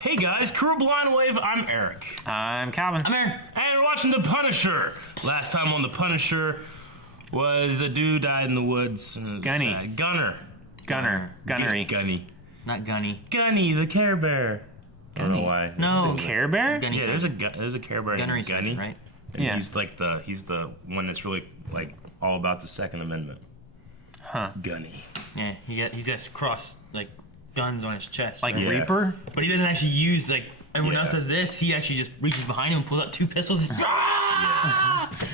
Hey guys, Crew Blind Wave, I'm Eric. I'm Calvin. I'm Aaron. And we're watching The Punisher. Last time on The Punisher was a dude died in the woods. Gunny. Gunnery. Gunny. Not Gunny. Gunny, the Care Bear. I don't know why. No. Is it Care Bear? Gunny Yeah, there's a Care Bear Gunnery named Gunny. right? And Yeah. he's like he's the one that's really like all about the Second Amendment. Huh. Gunny. Yeah, he's got cross like guns on his chest. Like right? Yeah. Reaper? But he doesn't actually use like everyone Yeah. else does this. He actually just reaches behind him and pulls out two pistols.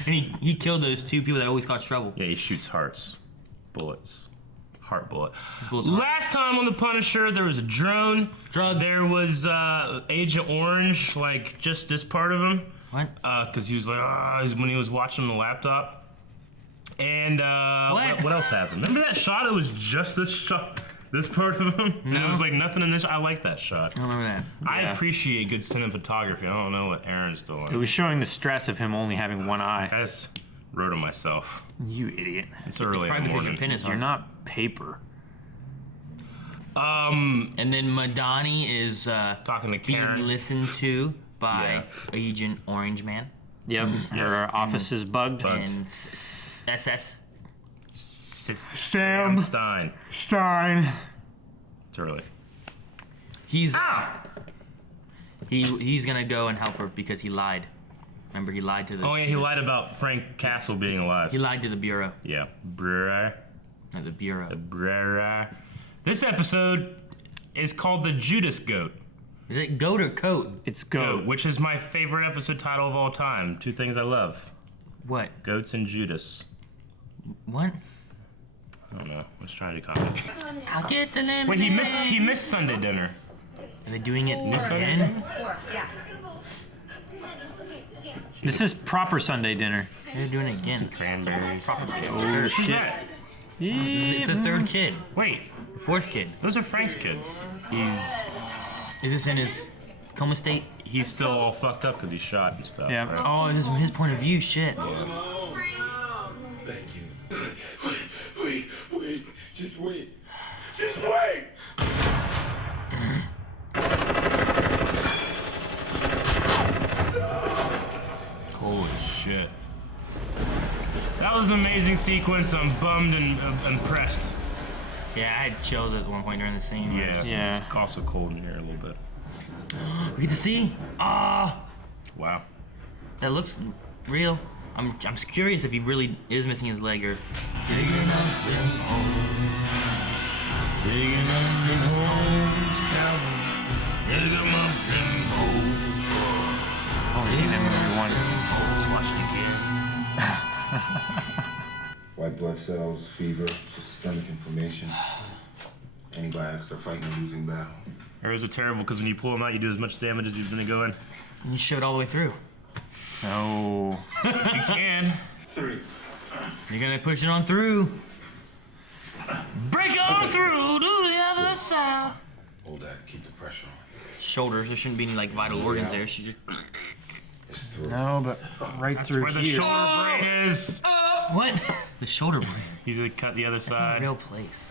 And he killed those two people that always caused trouble. Yeah, he shoots bullets. Heart bullet. bullets are- Last time on The Punisher, there was a drone. Drug. There was Agent Orange, like just this part of him. What? Because he was like, when he was watching the laptop. And what else happened? Remember that shot? It was just this shot, this part of him. And it was like nothing in this. I like that shot. I don't remember that. I Yeah. appreciate good cinematography. I don't know what Aaron's doing. It was showing the stress of him only having one eye. I just wrote it myself. You idiot. It's early in Probably the because your morning. pin is You're hard. not paper. And then Madani is Talking to being Karen. listened to by Agent Orange Man Yep. Your office is bugged. Bugged. and SS. Sam Stein. Stein. It's early. He's he's gonna go and help her because he lied. Remember, he lied to the. Oh yeah, he lied about Frank Castle being alive. He lied to the bureau. Yeah. Brrrr. Not the bureau. Brrrr. This episode is called The Judas Goat. Is it goat or coat? It's Goat, goat. which is my favorite episode title of all time. Two things I love. What? Goats and Judas. What? I don't know. Let's try to comedy. I'll get the lemon. Wait, he missed Sunday dinner. Are they doing it again? This is proper Sunday dinner. They're doing it again. Cranberries. Proper kid. Oh, Who's shit. that? It's the third kid. Wait, The fourth kid. those are Frank's kids. Is this in his coma state? He's still all fucked up because he's shot and stuff. Yeah. right? Oh, this is from his point of view. Shit. Thank you. Wait. Just wait. Just wait! Holy shit. That was an amazing sequence. I'm bummed and impressed. Yeah, I had chills at one point during the scene. Yeah. Yeah. It's also cold in here a little bit. We get to see. Ah, Wow. that looks real. I'm curious if he really is missing his leg or. Digging up them holes. Digging up them holes, Calvin. Dig 'em up them holes. I've only seen that movie once. Let's watch it again. White blood cells, fever, systemic inflammation. Antibiotics are fighting a losing battle. Arrows are terrible because when you pull them out, you do as much damage as you're gonna go in. And you shove it all the way through. No. You can. 3. You're gonna push it on through. Break on through to the other side. Hold that, keep the pressure on. Shoulders. There shouldn't be any like vital organs there. She just. It's through. No, but right That's through where the here. shoulder blade is. What? The shoulder blade. He's gonna cut the other Not a side. real place.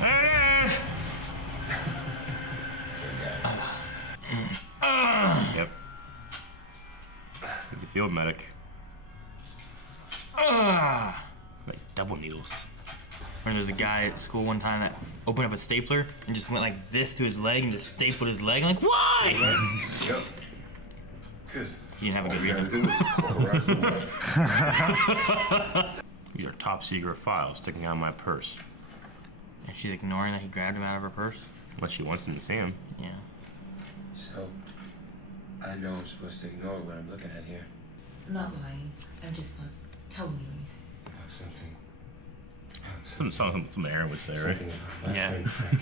There it is. Yep. He's a field medic. Like double needles. When there was a guy at school one time that opened up a stapler and just went like this to his leg and just stapled his leg. I'm like, why? Yep. Good. You didn't have a good All you reason. gotta do is authorize the work. These are top secret files sticking out of my purse. And she's ignoring that he grabbed him out of her purse. Unless she wants him to see him. Yeah. So, I know I'm supposed to ignore what I'm looking at here. I'm not lying. I'm just not telling you anything. Something. Some Aaron would say, right? Something about my Yeah. friend Frank.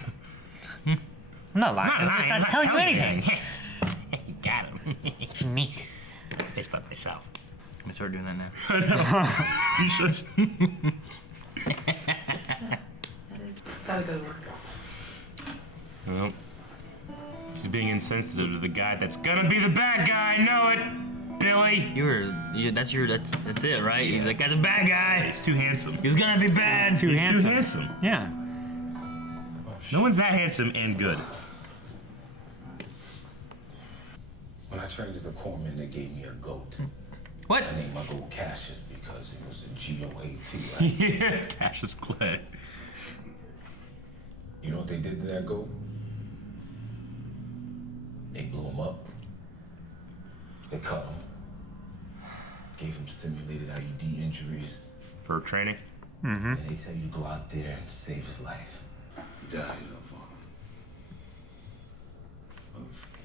I'm not lying. I'm just not telling you anything. Got him. Neat. Fist bump myself. I'm gonna start doing that now. You should. Gotta go to work. Well, she's being insensitive to the guy that's gonna be the bad guy. I know it, Billy. That's it, right? He's like, that's a bad guy. He's too handsome. He's gonna be bad. Too He's too handsome. handsome. Yeah. No one's that handsome and good. I trained as a corpsman, they gave me a goat. What? I named my goat Cassius because it was a G-O-A-T, right? Yeah, Cassius Clay. You know what they did to that goat? They blew him up. They cut him. Gave him simulated IED injuries. For training? Mm-hmm. And they tell you to go out there and save his life. He died of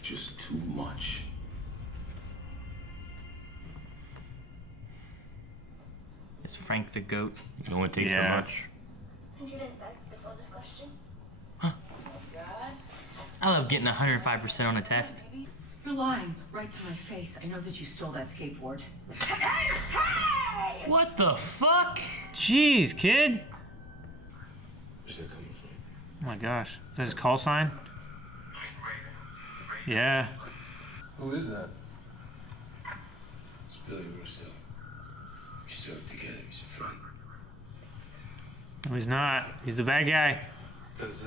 just too much. It's Frank the Goat. It only takes so much. 105, the bonus question. I love getting 105% on a test. You're lying right to my face. I know that you stole that skateboard. What the fuck? Jeez, kid. Where's that coming from? Oh my gosh. Is that his call sign? Yeah. Who is that? It's Billy Russo. We served together. He's a friend. No, he's not. He's the bad guy. Does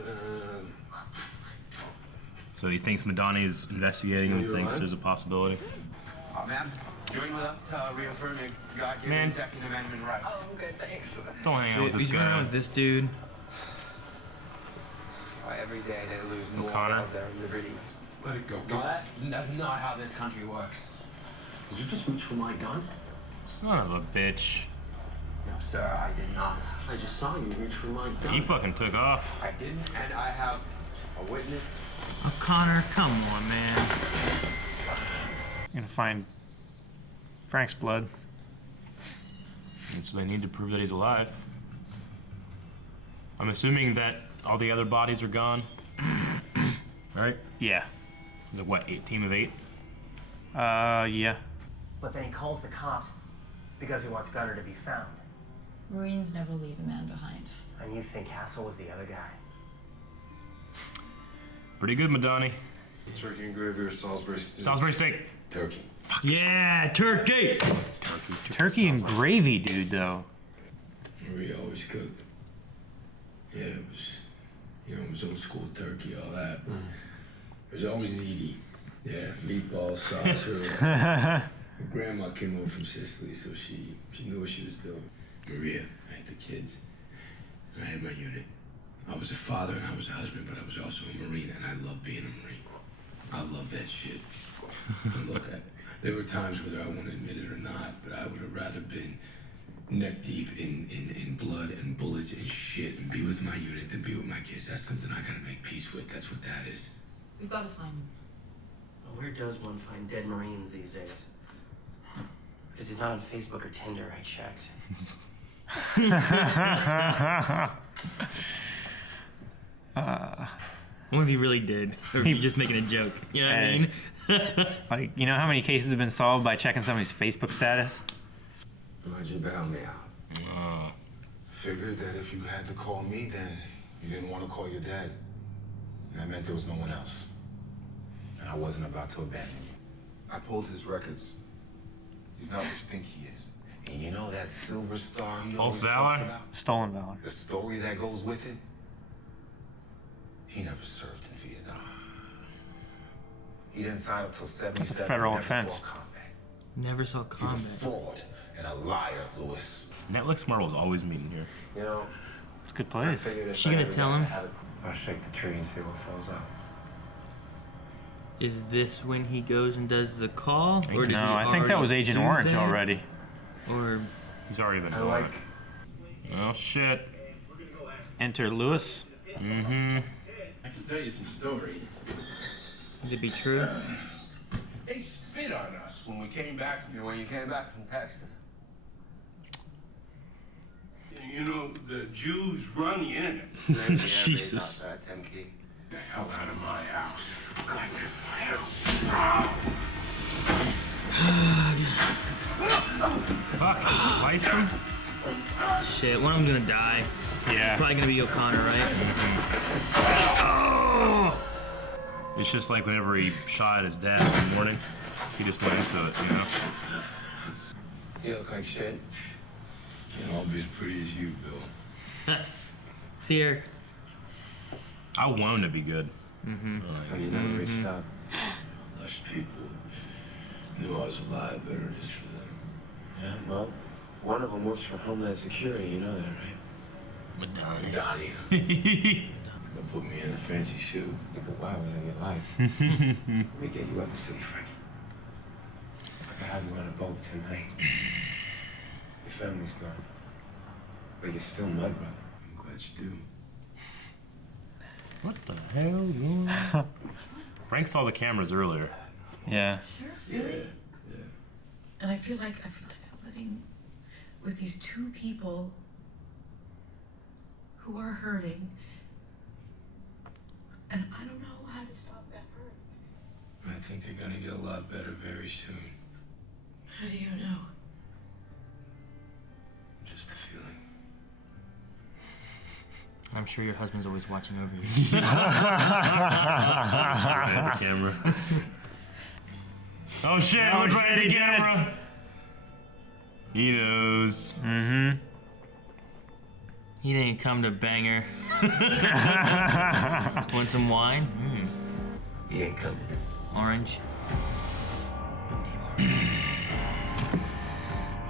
So he thinks Madani is investigating and You're thinks lying? there's a possibility. Ma'am, join with us to reaffirm your Man. God-given Second Amendment rights. Oh, good, thanks. Don't hang out with this He's running guy. with this dude. Every day they lose more O'Connor. of their liberty. Let it go. No, that's not how this country works. Did you just reach for my gun? Son of a bitch. No, sir, I did not. I just saw you reach for my gun. He fucking took off. I didn't, and I have a witness. O'Connor, come on, man. Gonna find Frank's blood. And so they need to prove that he's alive. I'm assuming that all the other bodies are gone. Right? Yeah. The what, team of 8? Yeah. But then he calls the cops because he wants Gunner to be found. Marines never leave a man behind. And you think Hassel was the other guy? Pretty good, Madani. Turkey and gravy or Salisbury steak? Salisbury steak. Turkey. Yeah, turkey. Turkey and gravy, dude, though. Maria always cooked. Yeah, it was, it was old school turkey, all that. But it was always ziti. Yeah, meatballs, sauce, her grandma came over from Sicily, so she knew what she was doing. Maria, I had the kids, and I had my unit. I was a father and I was a husband, but I was also a Marine, and I loved being a Marine. I love that shit. And look, there were times whether I want to admit it or not, but I would have rather been neck deep in blood and bullets and shit and be with my unit than be with my kids. That's something I gotta make peace with. That's what that is. We've got to find him. Where does one find dead Marines these days? Because he's not on Facebook or Tinder, I checked. What if he really did? Or if he's just making a joke? You know what I mean? Like, you know how many cases have been solved by checking somebody's Facebook status? Why'd you bail me out? Figured that if you had to call me, then you didn't want to call your dad. And that meant there was no one else. And I wasn't about to abandon you. I pulled his records. He's not what you think he is. And you know that silver star he False always talks valor? about? Stolen valor. The story that goes with it? He never served in Vietnam. He didn't sign up till 77. That's a federal never offense. saw combat. Never saw He's a combat. fraud and a liar, Lewis. Netflix Marvel's always meeting here. You know, It's a good I place. figured if She I gonna ever tell got him? to have it, I'll shake the tree and see what falls out. Is this when he goes and does the call? Or does No, he I think that already was Agent do Orange that? already. Or He's already been I doing like. it. Oh shit. Enter Lewis. Mm-hmm. I can tell you some stories. could it be true? They spit on us when we came back from When you came back from Texas. You know, the Jews run the internet. Jesus. That 10 key. The hell out of my house. Got to my house. Fuck. Sliced him? Shit, one of them's gonna die. Yeah. Probably gonna be O'Connor, right? It's just like whenever he shot at his dad in the morning, he just went into it, you know? You look like shit. Can't all be as pretty as you, Bill. See here. I want him to be good. Have you never reached out? Less people, knew I was alive, better it is for them. Yeah, well, one of them works for Homeland Security, you know that, right? Donnie. They'll put me in a fancy suit. You could buy whatever you like. Let me get you out the city, Frankie. I could have you on a boat tonight. Your family's gone. But you're still my brother. I'm glad you do. What the hell? Frank saw the cameras earlier. Yeah. Yeah. And I feel like I'm living with these two people who are hurting. And I don't know how to stop that hurt. I think they're gonna get a lot better very soon. How do you know? Just a feeling. I'm sure your husband's always watching over you. Right at the camera. Oh shit, I was right at the camera. He knows. Mm-hmm. He didn't come to bang her. Want some wine? He ain't coming. Orange.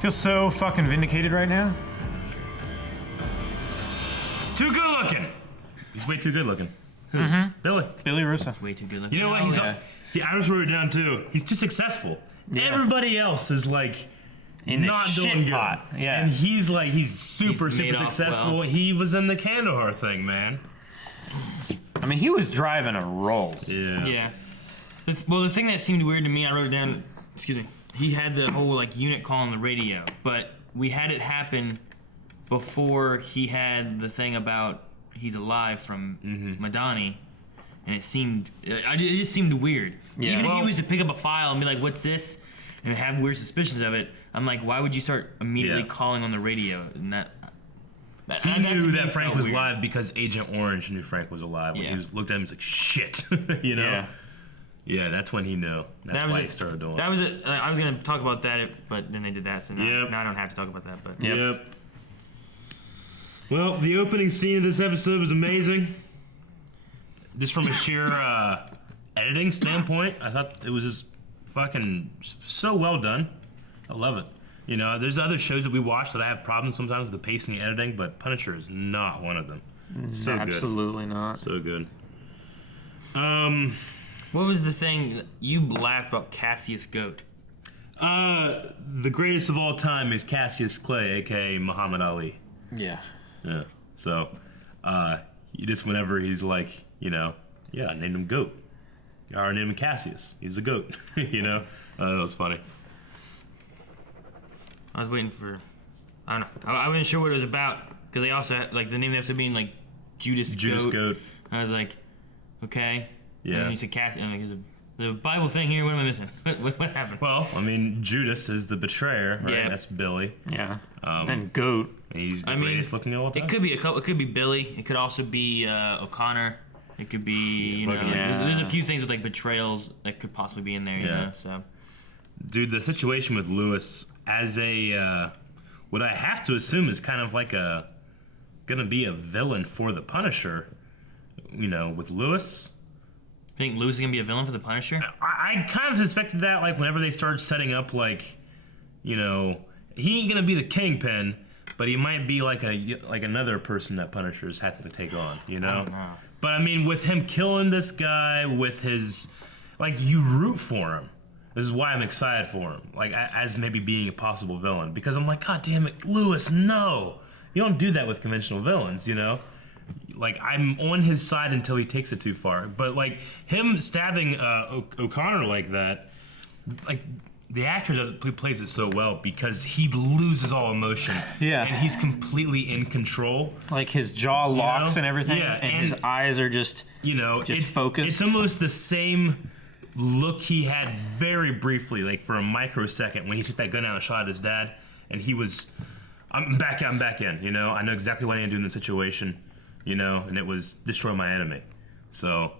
Feel so fucking vindicated right now. He's too good looking. He's way too good looking. Mm-hmm. Billy. Russo. Way too good looking. You know what? I just wrote it down too. He's too successful. Yeah. Everybody else is like In the not shit doing good. pot. Yeah. And he's super He's made off successful. well. He was in the Kandahar thing, man. I mean, he was driving a Rolls. Yeah. Yeah. Well, the thing that seemed weird to me, I wrote it down. Excuse me. He had the whole like unit call on the radio, but we had it happen before he had the thing about he's alive from Madani, and it just seemed weird. Yeah. Even if Well- he was to pick up a file and be like, "What's this?" and have weird suspicions of it, I'm like, why would you start immediately Yeah. calling on the radio? And that He to knew me that Frank felt was weird. alive because Agent Orange knew Frank was alive. When Yeah. he looked at him, he's like, shit. You know? Yeah. Yeah, that's when he knew. That's That was why it. he started doing That was it. I was gonna talk about that, but then they did that, so now, Yep. now I don't have to talk about that. But Yep. Well, the opening scene of this episode was amazing. Just from a sheer editing standpoint, I thought it was just fucking so well done. I love it. You know, there's other shows that we watch that I have problems sometimes with the pacing and editing, but Punisher is not one of them. So good. Absolutely not. So good. what was the thing you laughed about Cassius Goat? The greatest of all time is Cassius Clay, aka Muhammad Ali. Yeah. Yeah. So, just whenever he's like, you know, yeah, I named him Goat. Or I named him Cassius. He's a goat. You know? That was funny. I was waiting for. I don't know. I wasn't sure what it was about because they also had, like the name of the episode being like Judas Goat. I was like, okay. Yeah. And then you said Cassius. I'm like, there's a Bible thing here. What am I missing? What happened? Well, I mean, Judas is the betrayer, right? Yeah. That's Billy. Yeah. And Goat. And he's the I mean, greatest looking of all time. It could be it could be Billy. It could also be O'Connor. It could be you know. yeah. There's a few things with like betrayals that could possibly be in there. You Yeah. know. So. Dude, the situation with Lewis as a, what I have to assume is kind of like gonna be a villain for the Punisher. You know, with Lewis. I think Lewis is gonna be a villain for the Punisher. I kind of suspected that, like, whenever they started setting up, like, you know, he ain't gonna be the Kingpin, but he might be like another person that Punisher's having to take on, you know? I don't know. But I mean, with him killing this guy, with his, like, you root for him. This is why I'm excited for him, like, as maybe being a possible villain, because I'm like, God damn it, Lewis, no! You don't do that with conventional villains, you know? Like, I'm on his side until he takes it too far. But, like, him stabbing O'Connor like that, like, the actor plays it so well because he loses all emotion. Yeah. And he's completely in control. Like his jaw locks and everything. Yeah, and his eyes are just, you know, just focused. It's almost the same look he had very briefly, like, for a microsecond when he took that gun out and shot at his dad. And he was, I'm back in, you know? I know exactly what I need to do in this situation. You know, and it was destroy my enemy. So,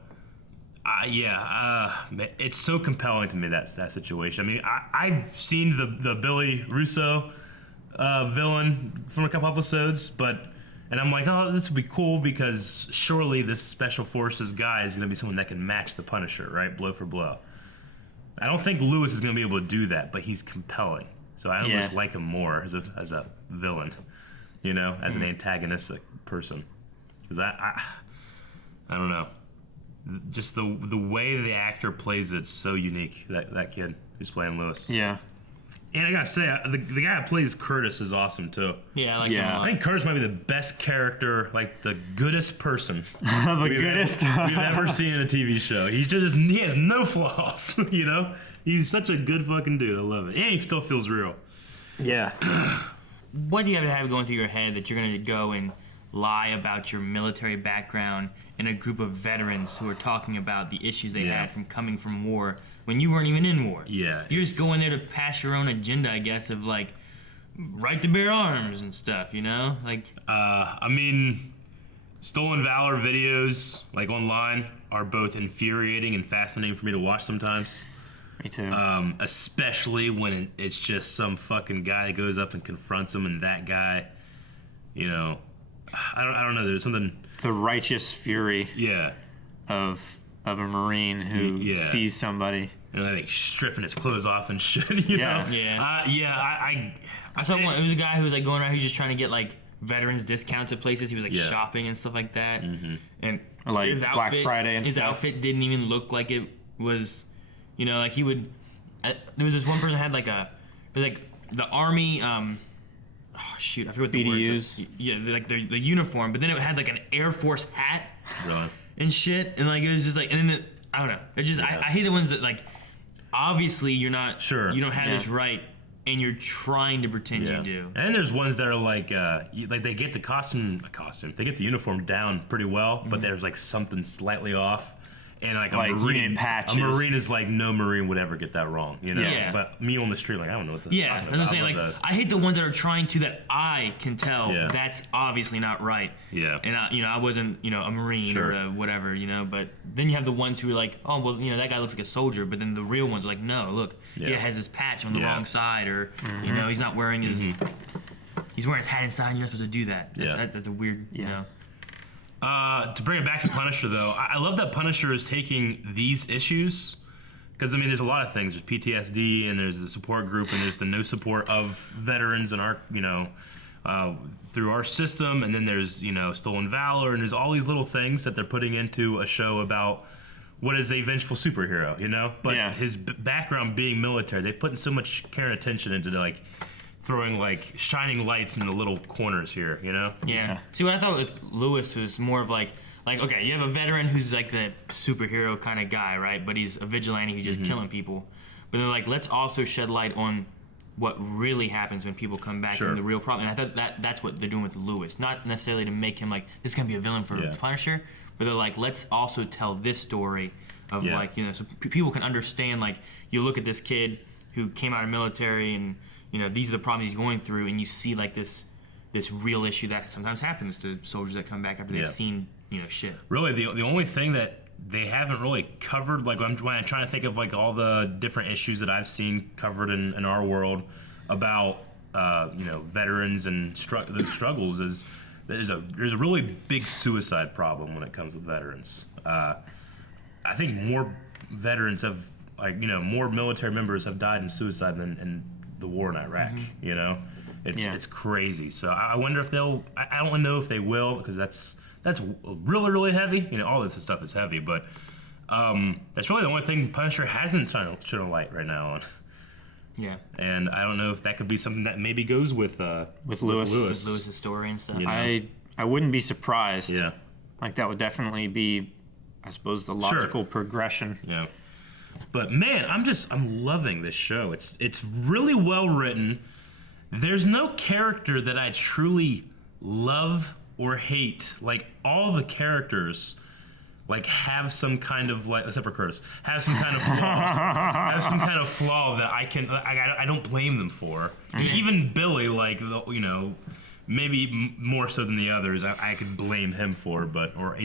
it's so compelling to me, that situation. I mean, I've seen the Billy Russo villain from a couple episodes, and I'm like, oh, this would be cool because surely this Special Forces guy is going to be someone that can match the Punisher, right? Blow for blow. I don't think Lewis is going to be able to do that, but he's compelling. So I almost like him more as a villain, as an antagonistic person. Because I don't know. Just the way the actor plays it's so unique. That kid who's playing Lewis. Yeah. And I gotta say, the guy that plays Curtis is awesome too. Yeah, I like him a lot. I think Curtis might be the best character, like the goodest person Goodest we've ever seen in a TV show. He has no flaws. He's such a good fucking dude. I love it, and he still feels real. Yeah. What do you have going through your head that you're going to go and lie about your military background in a group of veterans who are talking about the issues they had from coming from war when you weren't even in war? Yeah. You're just going there to pass your own agenda, I guess, of like right to bear arms and stuff, Like, I mean, stolen valor videos like online are both infuriating and fascinating for me to watch sometimes. Me too. Especially when it's just some fucking guy that goes up and confronts him, and that guy, I don't know. There's something. The righteous fury. Yeah. Of a Marine who sees somebody. And like stripping his clothes off and shit. You know? Yeah. I saw one. It was a guy who was like going around. He was just trying to get like veterans discounts at places. He was like shopping and stuff like that. Mm-hmm. And like his outfit, Black Friday and his stuff. outfit didn't even look like it was. Like he would. There was this one person who had like it was like the army. Oh shoot, I forget what the word is. Yeah, like the uniform, but then it had like an Air Force hat and shit, and like it was just like, and then I don't know. It's just I hate the ones that like obviously you're not you don't have this right, and you're trying to pretend you do. And there's ones that are like they get the they get the uniform down pretty well, but there's like something slightly off. And like a Marine, patches. A Marine is like no Marine would ever get that wrong, Yeah. But me on the street, like I don't know what the Yeah, I'm saying like I hate the ones that are trying to that I can tell that's obviously not right. Yeah. And I wasn't a Marine or whatever But then you have the ones who are like, oh well, that guy looks like a soldier. But then the real ones are like, no, look, he has his patch on the wrong side, or he's not wearing his. He's wearing his hat inside. And you're not supposed to do that. That's a weird. To bring it back to Punisher, though, I love that Punisher is taking these issues, because I mean, there's a lot of things. There's PTSD, and there's the support group, and there's the no support of veterans in our, through our system, and then there's stolen valor, and there's all these little things that they're putting into a show about what is a vengeful superhero, But his background being military, they've put so much care and attention into like throwing like shining lights in the little corners here, Yeah. See, what I thought with Lewis was more of like okay, you have a veteran who's like the superhero kind of guy, right? But he's a vigilante who's just killing people. But they're like, let's also shed light on what really happens when people come back and the real problem. And I thought that's what they're doing with Lewis, not necessarily to make him like this is gonna be a villain for Punisher, but they're like, let's also tell this story of like so people can understand. Like you look at this kid who came out of the military and. These are the problems he's going through, and you see like this real issue that sometimes happens to soldiers that come back after they've seen shit. Really, the only thing that they haven't really covered, like when I'm trying to think of like all the different issues that I've seen covered in our world about veterans and the struggles, is there's a really big suicide problem when it comes with veterans. I think more veterans have more military members have died in suicide than in the war in Iraq. It's crazy. So I wonder if they'll. I don't know if they will, because that's really really heavy. All this stuff is heavy, but that's really the only thing Punisher hasn't shown a light right now on. Yeah. And I don't know if that could be something that maybe goes with Lewis. With Lewis's story and stuff. I wouldn't be surprised. Yeah. Like that would definitely be, I suppose, the logical progression. Yeah. But man, I'm loving this show. It's really well written. There's no character that I truly love or hate. Like all the characters like have some kind of like, except for Curtis, have some kind of flaw that I don't blame them for. I mean, even Billy, like maybe more so than the others, I could blame him for, or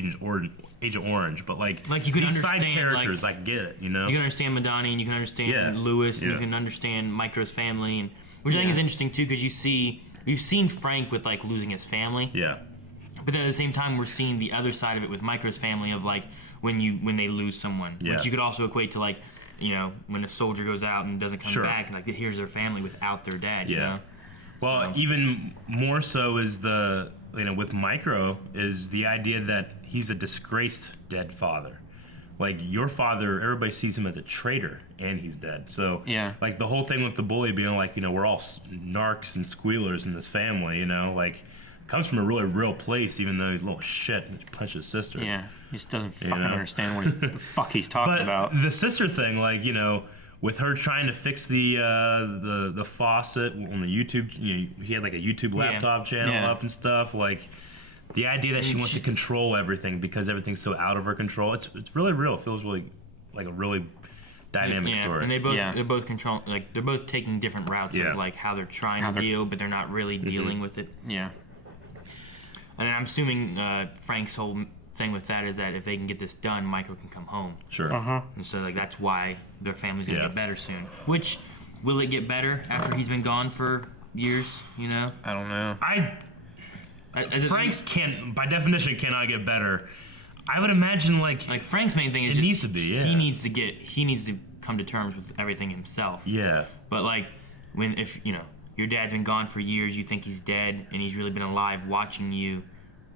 Agent Orange, but like you can these understand side characters, I get it, You can understand Madani, and you can understand Lewis, and you can understand Micro's family, and which I think is interesting too, because you've seen Frank with like losing his family. Yeah. But then at the same time, we're seeing the other side of it with Micro's family of like when they lose someone, which you could also equate to like you know, when a soldier goes out and doesn't come back, like here's their family without their dad. You know? Well, even more so is the, you know, with Micro is the idea that he's a disgraced dead father. Like, your father, everybody sees him as a traitor, and he's dead. So, like, the whole thing with the bully being like, you know, we're all narcs and squealers in this family, you know, like, comes from a really real place, even though he's a little shit and punched his sister. Yeah, he just doesn't fucking understand what the fuck he's talking about. The sister thing, like, you know, with her trying to fix the faucet on the YouTube, you know, he had like a YouTube laptop channel up and stuff, like, the idea that she wants to control everything because everything's so out of her control, it's really real. It feels really like a really dynamic story. And they're both control, like they're both taking different routes of like how they're trying to deal, but they're not really dealing with it. Yeah. And I'm assuming Frank's whole thing with that is that if they can get this done, Michael can come home. Sure. And so like that's why their family's gonna get better soon. Which will it get better after he's been gone for years? You know. I don't know. Frank's can't, by definition, cannot get better. I would imagine like Frank's main thing is it needs to be. Yeah. He needs to come to terms with everything himself. Yeah. But like if you know your dad's been gone for years, you think he's dead, and he's really been alive watching you,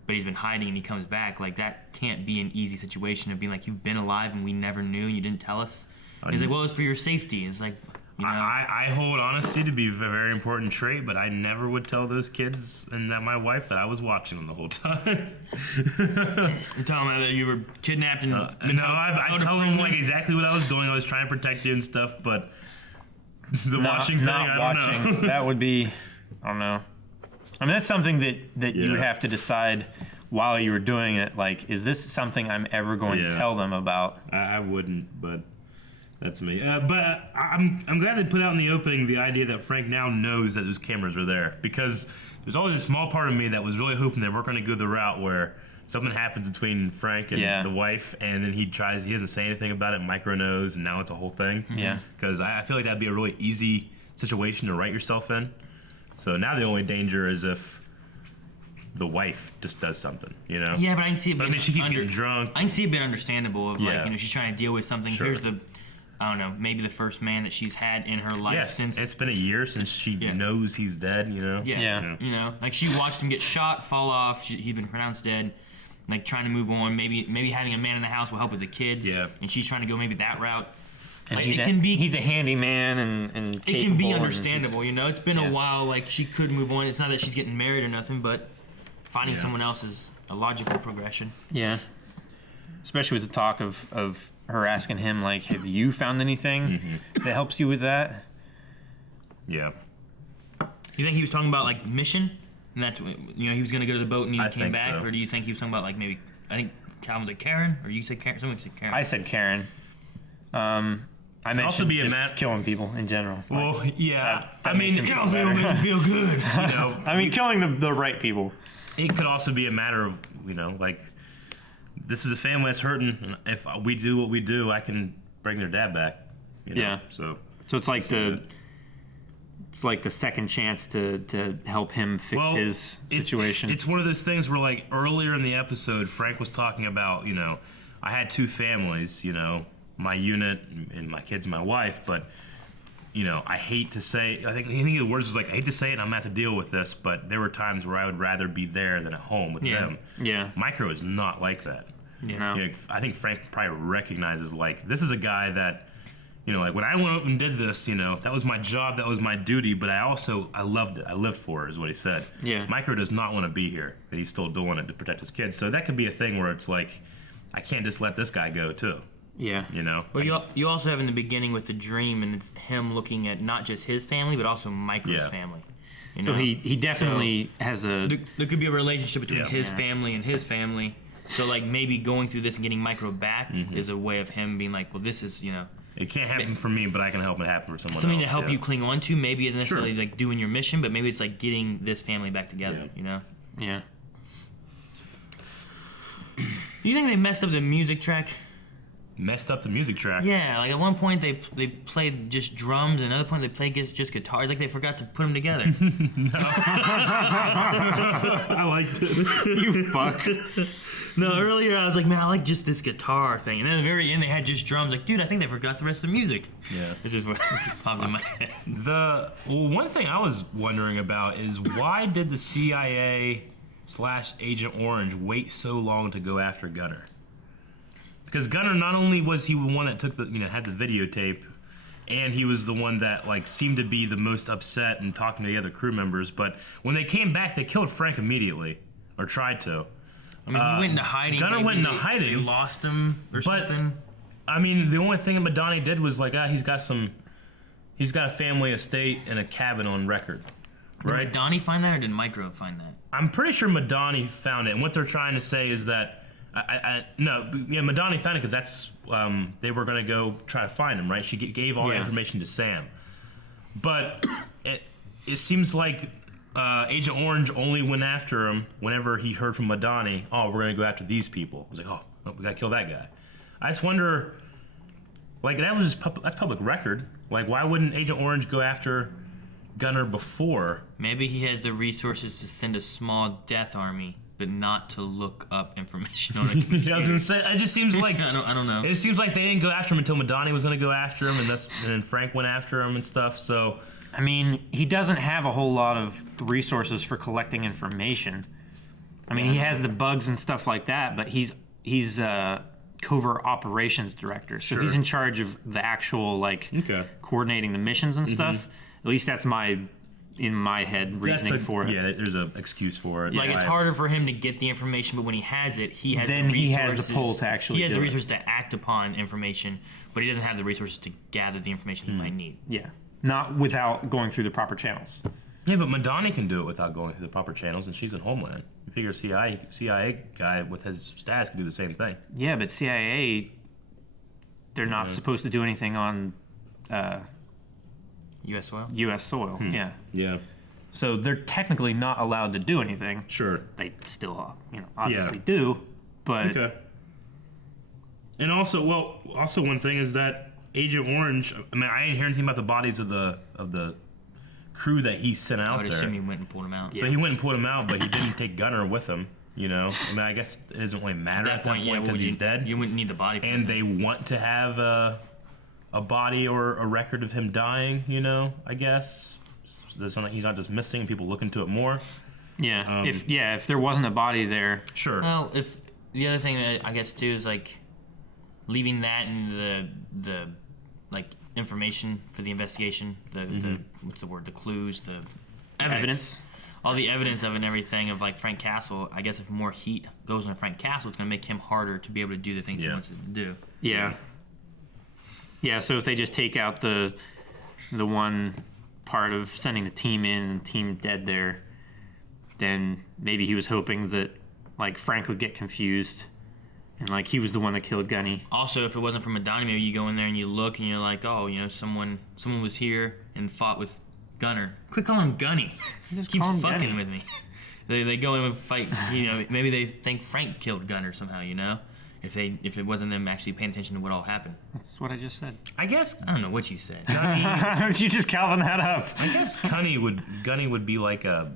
but he's been hiding, and he comes back. Like that can't be an easy situation of being like you've been alive and we never knew and you didn't tell us. And he's like, well, it's for your safety. It's like. You know? I hold honesty to be a very important trait, but I never would tell those kids and that my wife that I was watching them the whole time. You're telling me that you were kidnapped and no, I tell them like exactly what I was doing. I was trying to protect you and stuff, but the watching thing, I don't know. That would be, I don't know. I mean, that's something that you would have to decide while you were doing it. Like, is this something I'm ever going to tell them about? I wouldn't, but. That's me. But I'm glad they put out in the opening the idea that Frank now knows that those cameras are there, because there's always a small part of me that was really hoping they weren't going to go the route where something happens between Frank and the wife, and then he doesn't say anything about it, Micro knows, and now it's a whole thing. Yeah. Because I feel like that'd be a really easy situation to write yourself in. So now the only danger is if the wife just does something, you know? Yeah, but I can see it. But I mean, she keeps getting drunk. I can see it being understandable of like, you know, she's trying to deal with something. Sure. Here's I don't know, maybe the first man that she's had in her life since. It's been a year since she knows he's dead, you know? Yeah. You know, like she watched him get shot, fall off. He'd been pronounced dead. Like trying to move on. Maybe having a man in the house will help with the kids. Yeah. And she's trying to go maybe that route. And like, he's a handyman and it can be understandable, you know? It's been a while. Like she could move on. It's not that she's getting married or nothing, but finding someone else is a logical progression. Yeah. Especially with the talk of her asking him, like, have you found anything that helps you with that? Yeah. You think he was talking about, like, mission? And that's, you know, he was going to go to the boat and he came back? So. Or do you think he was talking about, like, maybe, I think Calvin said Karen? Or you said Karen? Someone said Karen. I said Karen. I mentioned also be just a killing people in general. Well, like, that I mean, killing people makes me feel good. You know? I mean, killing the right people. It could also be a matter of, you know, like, this is a family that's hurting, and if we do what we do, I can bring their dad back. You know? Yeah. So it's like the second chance to help him fix his situation. It's one of those things where, like, earlier in the episode, Frank was talking about, you know, I had two families, you know, my unit and my kids and my wife, but, you know, I hate to say, I think the words was like, I hate to say it, I'm going to have to deal with this, but there were times where I would rather be there than at home with them. Yeah. Micro is not like that. Yeah. You know, I think Frank probably recognizes, like, this is a guy that, you know, like, when I went out and did this, you know, that was my job, that was my duty, but I loved it. I lived for it, is what he said. Yeah. Micro does not want to be here, but he's still doing it to protect his kids. So that could be a thing where it's like, I can't just let this guy go, too. Yeah. You know? Well, you also have in the beginning with the dream, and it's him looking at not just his family, but also Micro's family. You know? So he definitely has a... There could be a relationship between his family and his family. So, like, maybe going through this and getting Micro back is a way of him being like, well, this is, you know... It can't happen for me, but I can help it happen for someone something else. To help you cling on to. Maybe isn't necessarily, like, doing your mission, but maybe it's, like, getting this family back together, you know? Yeah. Do you think they messed up the music track? messed up the music track. Yeah, like at one point they played just drums, and another point they played just guitars. Like they forgot to put them together. I liked it. You fuck. No, earlier I was like, man, I like just this guitar thing, and then at the very end they had just drums. Like, dude, I think they forgot the rest of the music. Yeah. It's just what popped in my head. One thing I was wondering about is why did the CIA/Agent Orange wait so long to go after Gunner? Because Gunner, not only was he the one that took had the videotape, and he was the one that like seemed to be the most upset and talking to the other crew members, but when they came back, they killed Frank immediately, or tried to. I mean, he went into hiding. Gunner Maybe went into hiding. They lost him or something. I mean, the only thing Madani did was like, he's got a family estate and a cabin on record, right? Did Madani find that, or did Micro find that? I'm pretty sure Madani found it, and what they're trying to say is that Madani found it because that's they were gonna go try to find him, right? She gave all the information to Sam, but it seems like Agent Orange only went after him whenever he heard from Madani. Oh, we're gonna go after these people. I was like, oh, we gotta kill that guy. I just wonder, like that was that's public record. Like, why wouldn't Agent Orange go after Gunner before? Maybe he has the resources to send a small death army, but not to look up information on a computer. I was gonna say, it just seems like I don't know. It seems like they didn't go after him until Madani was gonna go after him, and then Frank went after him and stuff. So, I mean, he doesn't have a whole lot of resources for collecting information. I mean, he has the bugs and stuff like that, but he's covert operations director, so he's in charge of the actual coordinating the missions and stuff. At least that's in my head reasoning for it. Yeah, there's an excuse for it. Like it's harder for him to get the information, but when he has it, he has then the resources. he has the pull to actually. He has the resources to act upon information, but he doesn't have the resources to gather the information he might need. Yeah, not without going through the proper channels. Yeah, but Madani can do it without going through the proper channels, and she's in Homeland. You figure a CIA guy with his stats can do the same thing. Yeah, but CIA, they're not supposed to do anything on U.S. soil? U.S. soil, yeah. Yeah. So they're technically not allowed to do anything. Sure. They still, obviously do, but... Okay. And also one thing is that Agent Orange, I mean, I didn't hear anything about the bodies of the crew that he sent out there. I would assume he went and pulled them out. So he went and pulled him out, but he didn't take Gunner with him, I mean, I guess it doesn't really matter at that point because he's dead. You wouldn't need the body. And they want to have a body or a record of him dying, I guess. So he's not just missing and people look into it more. Yeah, if there wasn't a body there. Sure. Well, if the other thing I guess too is like leaving that in the information for the investigation, the what's the word? The clues, the evidence. All the evidence of it and everything of like Frank Castle. I guess if more heat goes on Frank Castle, it's gonna make him harder to be able to do the things he wants to do. Yeah. Yeah. So if they just take out the one part of sending the team in and team dead there, then maybe he was hoping that like Frank would get confused and like he was the one that killed Gunny. Also, if it wasn't for Madani, maybe you go in there and you look and you're like, oh, someone was here and fought with Gunner. Quit calling him Gunny. Just keep call him fucking Gunny. with me. They go in and fight. Maybe they think Frank killed Gunner somehow. If it wasn't them actually paying attention to what all happened. That's what I just said. I guess I don't know what you said. You just Calvin that up. I guess Gunny would be like a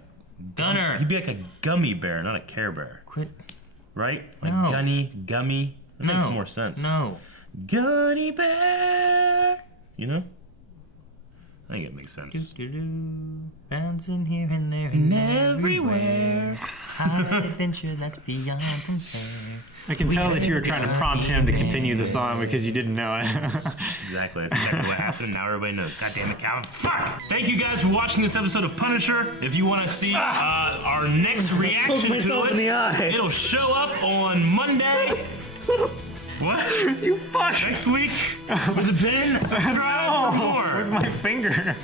Gunner. He'd be like a gummy bear, not a Care Bear. Quit. Right? Like No. Gunny, gummy. That No. makes more sense. No. Gunny Bear. I think it makes sense. Bouncing here and there and everywhere. High adventure that's beyond compare. I can tell that you were trying to prompt him to continue the song because you didn't know it. Exactly. That's exactly what happened. Now everybody knows. God damn it, Calvin. Fuck! Thank you guys for watching this episode of Punisher. If you want to see our next reaction to it, it'll show up on Monday. What? You fuck! Next week with a pin. Subscribe for more. With my finger.